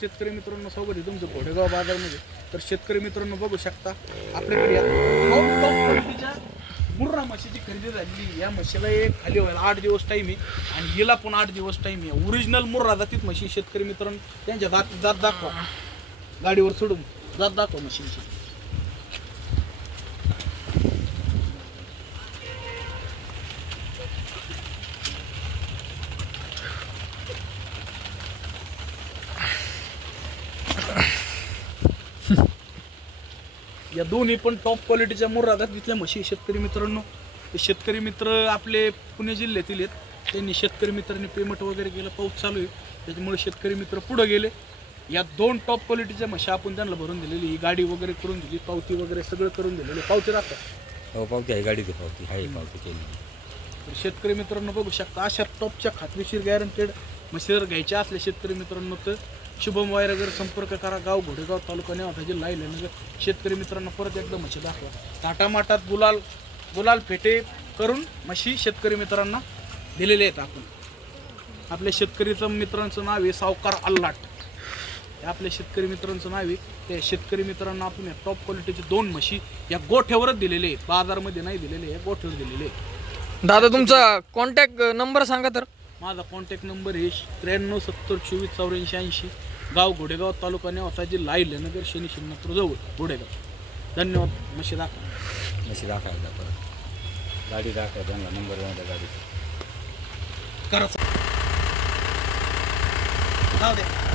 शेतकरी मित्रांनो सोबत आहे तुमचं घोडेगाव बाजारमध्ये. तर शेतकरी मित्रांनो बघू शकता आपल्याकडे या टॉप क्वालिटीच्या मुर्रा म्हशीची खरेदी झालेली. या म्हशीला एक खाली व्हायला 8 दिवस टाईम आहे आणि हिला पण 8 दिवस टाईम आहे. ओरिजिनल मुर्रा जातीत म्हशी शेतकरी मित्रांनो त्यांच्या जात दाखवा, गाडीवर सोडून जात दाखवा म्हशींची. या दोन्ही पण टॉप क्वालिटीच्या मुर्रा जातीतल्या म्हशी शेतकरी मित्रांनो. ते शेतकरी मित्र आपले पुणे जिल्ह्यातील आहेत. त्यांनी शेतकरी मित्रांनी पेमेंट वगैरे केलं, पाऊस चालू आहे त्याच्यामुळे शेतकरी मित्र पुढे गेले. या 2 टॉप क्वालिटीच्या म्हशी आपण त्यांना भरून दिलेली, ही गाडी वगैरे करून दिली, पावती वगैरे सगळं करून दिलेली. पावती राहतात, हो पावती आहे, गाडीची पावती आहे, पावती केली. तर शेतकरी मित्रांनो बघू शकता अशा टॉपच्या खात्रीशीर गॅरंटेड म्हशी जर घ्यायच्या असल्या शेतकरी मित्रांनो तर शुभम वायरगर संपर्क करा. गाव घोडेगाव, तालुका नेवासा, जिल्हा इलाहानगर. शेतकरी मित्रांनो परत एकदा म्हशी दाखवा. टाटामाटात गुलाल फेटे करून म्हशी शेतकरी मित्रांना दिलेले आहेत. आपल्या शेतकरीचं मित्रांचं नाव आहे सावकार अल्लाट. आपल्या शेतकरी मित्रांचं नाव आहे. त्या शेतकरी मित्रांना आपण या टॉप क्वालिटीचे 2 म्हशी या गोठ्यावरच दिलेले आहेत, बाजारमध्ये नाही दिलेले, या गोठ्यावर दिलेले आहेत. दादा तुमचा कॉन्टॅक्ट नंबर सांगा तर. माझा कॉन्टॅक्ट नंबर आहे 93 70 24 84 80. गाव घोडेगाव, तालुका नेवासा, जिल्हा इलाहानगर, शनी शिंगणापूर जवळ घोडेगाव. धन्यवाद. म्हशी दाखवा. म्हशी दाखवायला परत गाडी दाखवायला त्यांना नंबर द्या गाडीचा. करा जाऊ दे.